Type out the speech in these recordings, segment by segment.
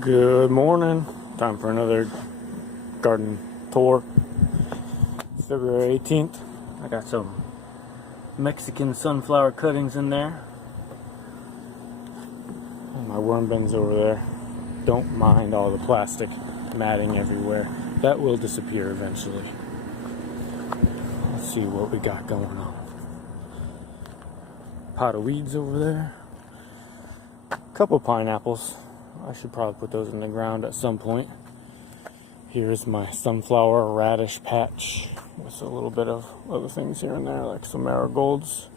Good morning. Time for another garden tour. February 18th. I got some Mexican sunflower cuttings in there. And my worm bins over there. Don't mind all the plastic matting everywhere. That will disappear eventually. Let's see what we got going on. Pot of weeds over there. Couple pineapples. I should probably put those in the ground at some point. Here's my sunflower radish patch with a little bit of other things here and there, like some marigolds.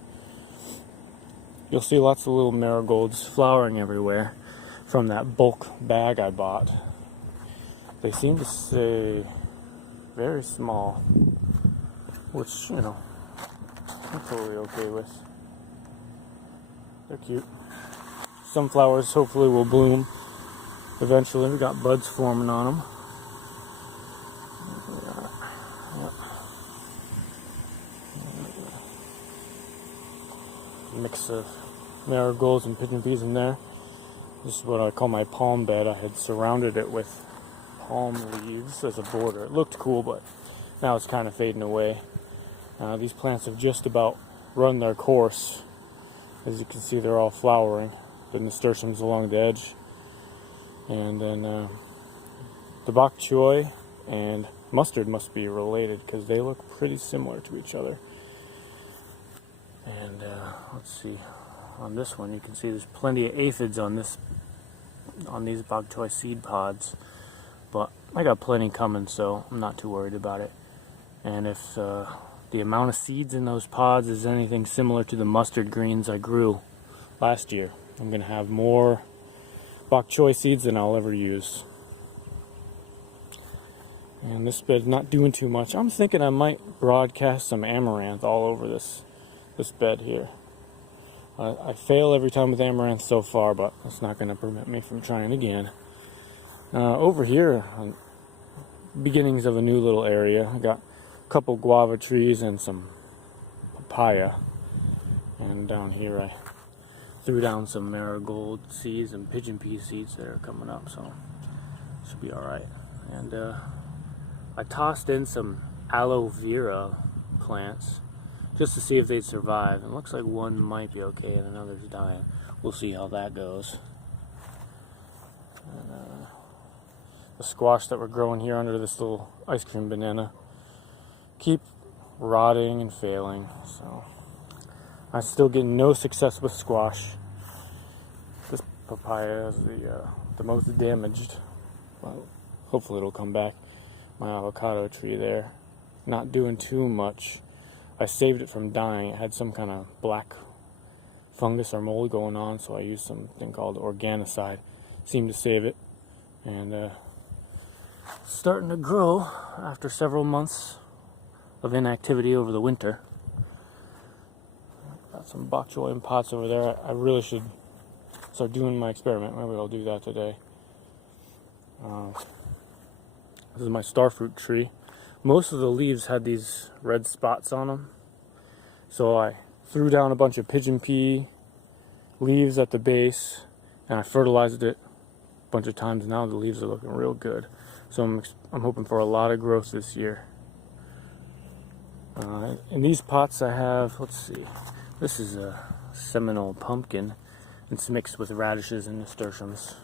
You'll see lots of little marigolds flowering everywhere from that bulk bag I bought. They seem to say very small, which, you know, I'm totally okay with. They're cute. Sunflowers hopefully will bloom eventually. We got buds forming on them. Yep. Mix of marigolds and pigeon peas in there. This is what I call my palm bed. I had surrounded it with palm leaves as a border. It looked cool, but now it's kind of fading away. These plants have just about run their course. As you can see, they're all flowering. The nasturtiums along the edge. And then the bok choy and mustard must be related because they look pretty similar to each other. And let's see, on this one you can see there's plenty of aphids on these bok choy seed pods, but I got plenty coming, so I'm not too worried about it. And if the amount of seeds in those pods is anything similar to the mustard greens I grew last year, I'm gonna have more bok choy seeds than I'll ever use. And this bed's not doing too much. I'm thinking I might broadcast some amaranth all over this bed here. I fail every time with amaranth so far, but that's not going to prevent me from trying again. Over here, beginnings of a new little area, I got a couple guava trees and some papaya. And down here I threw down some marigold seeds and pigeon pea seeds that are coming up, so should be alright. And I tossed in some aloe vera plants just to see if they'd survive. It looks like one might be okay and another's dying. We'll see how that goes. And, the squash that were growing here under this little ice cream banana keep rotting and failing, so I'm still getting no success with squash. This papaya is the most damaged, but hopefully it'll come back. My avocado tree there, not doing too much. I saved it from dying. It had some kind of black fungus or mold going on, so I used something called Organicide. Seemed to save it, and starting to grow after several months of inactivity over the winter. Got some bok choy in pots over there. I really should start doing my experiment. Maybe I'll do that today. This is my starfruit tree. Most of the leaves had these red spots on them, so I threw down a bunch of pigeon pea leaves at the base, and I fertilized it a bunch of times. Now the leaves are looking real good, so I'm hoping for a lot of growth this year. In these pots I have, let's see, this is a Seminole pumpkin. It's mixed with radishes and nasturtiums.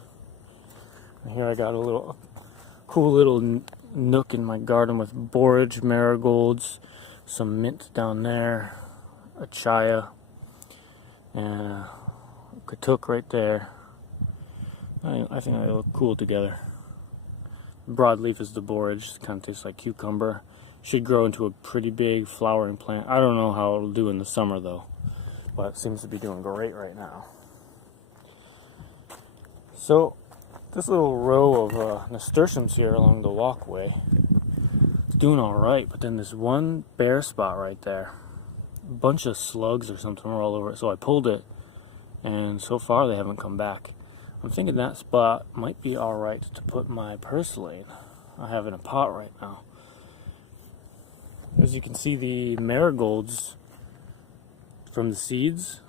And here I got a cool little nook in my garden with borage, marigolds, some mint down there, a chaya, and a katuk right there. I think they look cool together. Broadleaf is the borage. It kind of tastes like cucumber. Should grow into a pretty big flowering plant. I don't know how it'll do in the summer though, but it seems to be doing great right now. So this little row of nasturtiums here along the walkway is doing alright, but then there's one bare spot right there. A bunch of slugs or something were all over it, so I pulled it, and so far they haven't come back. I'm thinking that spot might be alright to put my purslane I have in a pot right now. As you can see, the marigolds from the seeds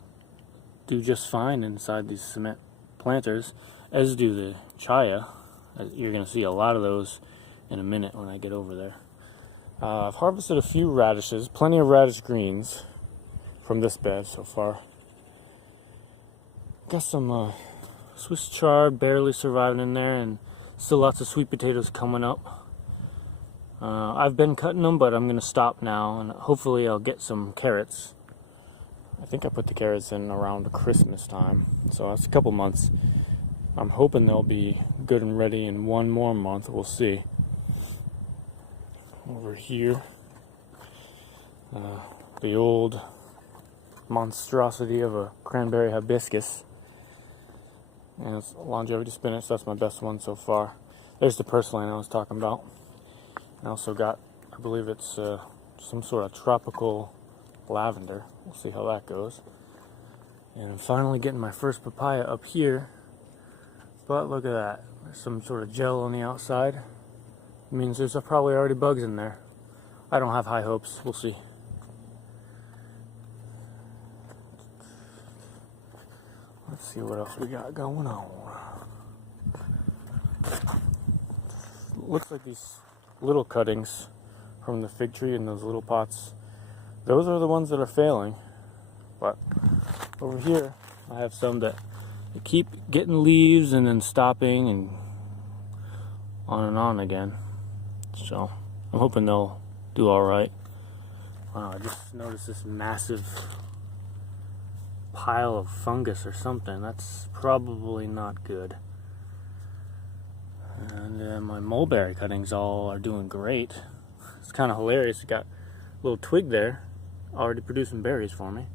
do just fine inside these cement planters, as do the chaya. You're going to see a lot of those in a minute when I get over there. I've harvested a few radishes, plenty of radish greens from this bed so far. Got some Swiss chard barely surviving in there, and still lots of sweet potatoes coming up. I've been cutting them, but I'm going to stop now, and hopefully I'll get some carrots. I think I put the carrots in around Christmas time, so that's a couple months. I'm hoping they'll be good and ready in one more month. We'll see. Over here, the old monstrosity of a cranberry hibiscus, and it's longevity spinach. That's my best one so far. There's the purslane I was talking about. I also got, I believe it's some sort of tropical lavender. We'll see how that goes. And I'm finally getting my first papaya up here. But look at that. There's some sort of gel on the outside. It means there's probably already bugs in there. I don't have high hopes. We'll see. Let's see what else we got going on. Looks like these little cuttings from the fig tree in those little pots, those are the ones that are failing. But over here I have some that keep getting leaves and then stopping and on again. So I'm hoping they'll do alright. Wow, I just noticed this massive pile of fungus or something. That's probably not good. And my mulberry cuttings all are doing great. It's kind of hilarious. It got a little twig there already producing berries for me.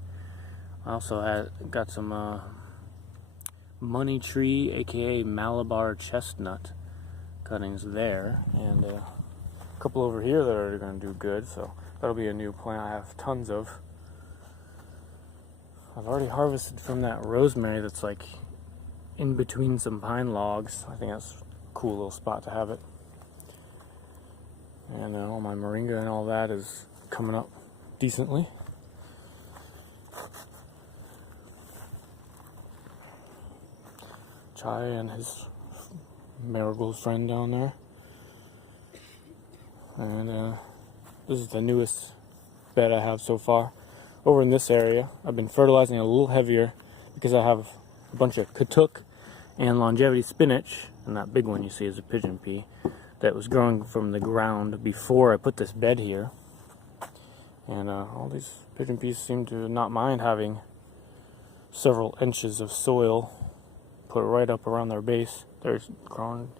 I also got some money tree, aka Malabar chestnut cuttings there, and a couple over here that are going to do good. So that'll be a new plant I have tons of. I've already harvested from that rosemary that's like in between some pine logs. I think that's a cool little spot to have it. And all my moringa and all that is coming up decently. Chai and his marigold friend down there. And this is the newest bed I have so far. Over in this area, I've been fertilizing a little heavier because I have a bunch of katuk and longevity spinach, and that big one you see is a pigeon pea that was growing from the ground before I put this bed here. And all these pigeon peas seem to not mind having several inches of soil put right up around their base. They're growing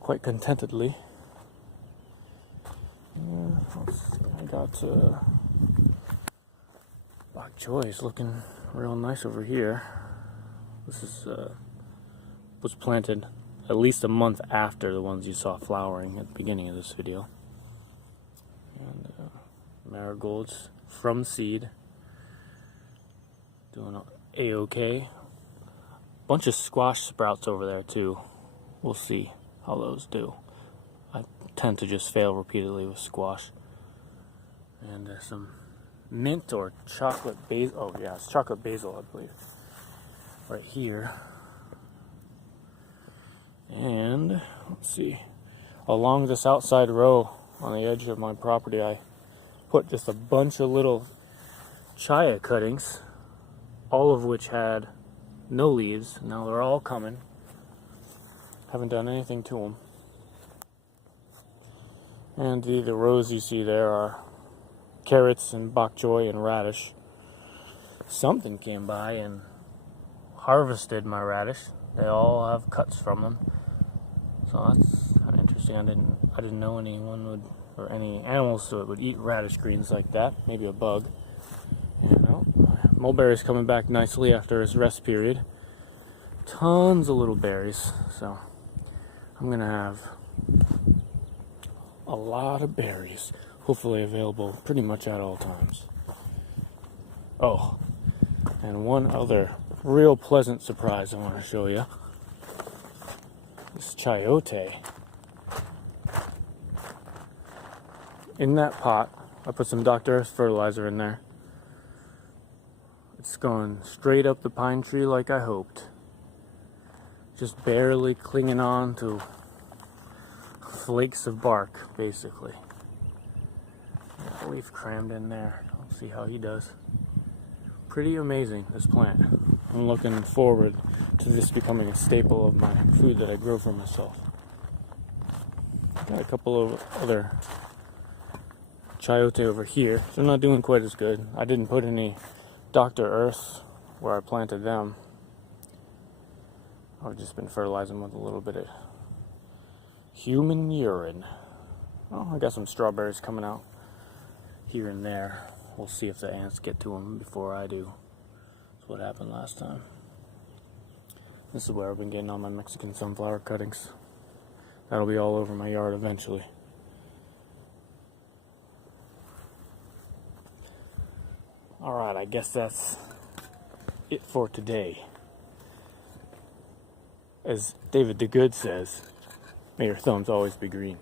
quite contentedly. I got bok choy is looking real nice over here. This is was planted at least a month after the ones you saw flowering at the beginning of this video. And marigolds from seed, doing a-okay. Bunch of squash sprouts over there too. We'll see how those do. I tend to just fail repeatedly with squash. And some mint or chocolate basil. Oh yeah, it's chocolate basil, I believe. Right here. And let's see. Along this outside row on the edge of my property, I put just a bunch of little chaya cuttings, all of which had no leaves. Now they're all coming. Haven't done anything to them. And the rows you see there are carrots and bok choy and radish. Something came by and harvested my radish. They all have cuts from them. So that's kind of interesting. I didn't know anyone would, or any animals that would eat radish greens like that. Maybe a bug. Mulberry's coming back nicely after his rest period. Tons of little berries. So I'm gonna have a lot of berries, hopefully available pretty much at all times. Oh, and one other real pleasant surprise I want to show you. This chayote. In that pot, I put some Dr. Earth fertilizer in there. It's going straight up the pine tree like I hoped. just barely clinging on to flakes of bark, basically. Got a leaf crammed in there. I'll see how he does. Pretty amazing, this plant. I'm looking forward to this becoming a staple of my food that I grow for myself. Got a couple of other chayote over here. They're not doing quite as good. I didn't put any Dr. Earth where I planted them. I've just been fertilizing with a little bit of human urine. Oh, I got some strawberries coming out here and there. We'll see if the ants get to them before I do. That's what happened last time. This is where I've been getting all my Mexican sunflower cuttings. That'll be all over my yard eventually. Alright, I guess that's it for today. As David the Good says, may your thumbs always be green.